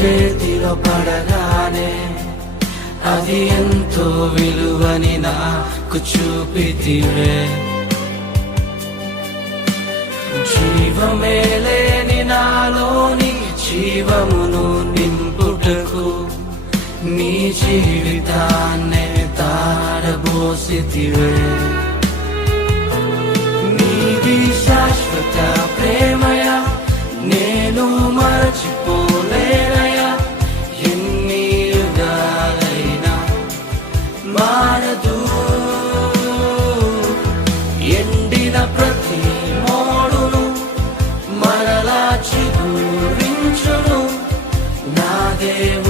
చేతిలో పడగానే అది ఎంతో విలువని నాకు చూపితివే. జీవమే లేని నాలోని జీవమును నింపుటకు నీ జీవితాన్నే తారబోసితివే. నీది శాశ్వత ప్రేమయ నేను మరచిపోలేనయా. ఎన్ని యుగాలైనా మారదు. ఎండిన ప్రతి మోడును మరలా చిగురించును నా దేవుడు.